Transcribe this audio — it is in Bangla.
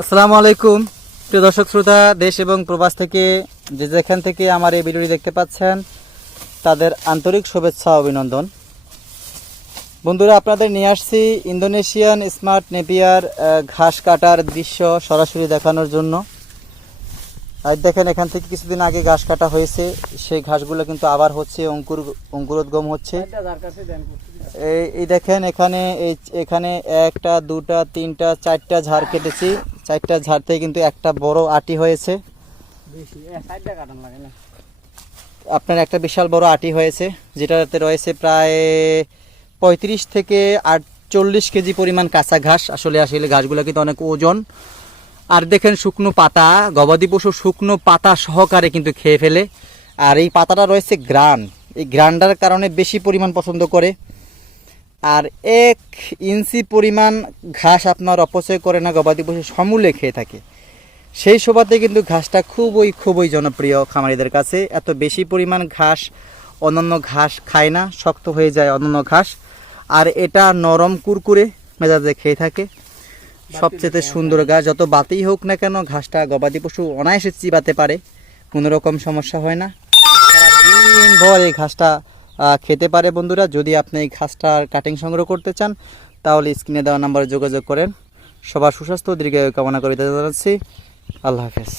আসসালামু আলাইকুম। প্রিয় দর্শক শ্রোতা, দেশ এবং প্রবাস থেকে যে যেখান থেকে আমার এই ভিডিওটি দেখতে পাচ্ছেন, তাদের আন্তরিক শুভেচ্ছা অভিনন্দন। বন্ধুরা, আপনাদের নিয়ে আসছি ইন্দোনেশিয়ান স্মার্ট নেপিয়ার ঘাস কাটার দৃশ্য সরাসরি দেখানোর জন্য। আর দেখেন, এখান থেকে কিছুদিন আগে ঘাস কাটা হয়েছে। সেই ঘাসগুলো কিন্তু আবার হচ্ছে অঙ্কুর, অঙ্কুরোদ্গম হচ্ছে। এই দেখেন, এখানে এই, এখানে একটা, দুটা, তিনটা, চারটা ঝাড় কেটেছি। চারটা ঝাড়তে কিন্তু একটা বড় আটি হয়েছে। আপনার একটা বিশাল বড় আটি হয়েছে যেটাতে রয়েছে প্রায় পঁয়ত্রিশ থেকে আটচল্লিশ কেজি পরিমাণ কাঁচা ঘাস। আসলে আসলে ঘাসগুলো কিন্তু অনেক ওজন। আর দেখেন শুকনো পাতা গবাদি পশু শুকনো পাতা সহকারে কিন্তু খেয়ে ফেলে। আর এই পাতাটা রয়েছে গ্রান। এই গ্রানটার কারণে বেশি পরিমাণ পছন্দ করে। আর এক ইঞ্চি পরিমাণ ঘাস আপনার অপচয় করে না গবাদি পশু সমূলে খেয়ে থাকে। সেই সুবাদে কিন্তু ঘাসটা খুবই খুবই জনপ্রিয় খামারিদের কাছে। এত বেশি পরিমাণ ঘাস অন্যান্য ঘাস খায় না শক্ত হয়ে যায় অন্যান্য ঘাস। আর এটা নরম কুরকুরে মেজাজে খেয়ে থাকে। সবচেয়ে সুন্দর ঘাস যত বাতেই হোক না কেন ঘাসটা গবাদি পশু অনায়াসে চিবাতে পারে। কোনো রকম সমস্যা হয় না। দিন ভর এই ঘাসটা খেতে পারে বন্ধুরা। যদি আপনি এই ঘাসটার কাটিং সংগ্রহ করতে চান, তাহলে স্ক্রিনে দেওয়া নাম্বারে যোগাযোগ করেন। সবার সুস্বাস্থ্য, দীর্ঘায়ু কামনা করে জানাচ্ছি। আল্লাহ হাফেজ।